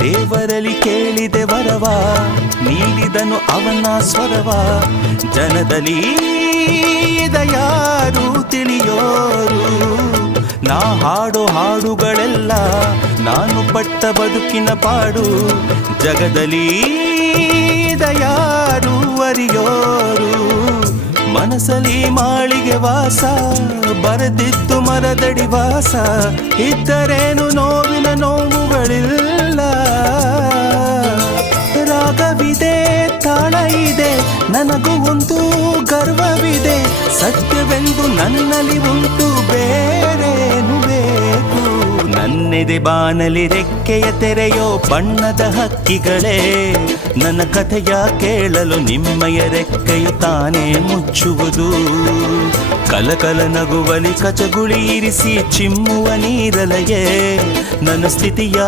ದೇವರಲ್ಲಿ ಕೇಳಿದೆ ವರವ, ನೀಡಿದನು ಅವನ ಸ್ವರವ. ಜನದಲ್ಲಿ ಯಾರು ತಿಳಿಯೋರು, ನಾ ಹಾಡೋ ಹಾಡುಗಳೆಲ್ಲ ನಾನು ಪಟ್ಟ ಬದುಕಿನ ಪಾಡು. ಜಗದಲ್ಲಿ ಯಾರು ಅರಿಯೋರು, ಮನಸಲಿ ಮಾಳಿಗೆ ವಾಸ, ಬರೆದಿದ್ದು ಮರದಡಿ ವಾಸ. ಇದ್ದರೇನು ನೋವಿನ ನೋವುಗಳಿಲ್ಲ, ರಾಗವಿದೆ ತಾಳ ಇದೆ, ನನಗೂ ಒಂದು ಗರ್ವವಿದೆ. ಸತ್ಯವೆಂದು ನನ್ನಲ್ಲಿ ಉಂಟು, ಬೇರೇನು ಬೇಕು? ನನ್ನೆದೆ ಬಾನಲಿ ರೆಕ್ಕೆಯ ತೆರೆಯೋ ಬಣ್ಣದ ಹಕ್ಕಿಗಳೇ, ನನ್ನ ಕಥೆಯ ಕೇಳಲು ನಿಮ್ಮಯ ರೆಕ್ಕೆಯು ತಾನೇ ಮುಚ್ಚುವುದು. ಕಲಕಲ ನಗುವಲಿ ಕಚಗುಳಿ ಇರಿಸಿ ಚಿಮ್ಮುವ ನೀರಲೆಯೇ, ನನ್ನ ಸ್ಥಿತಿಯ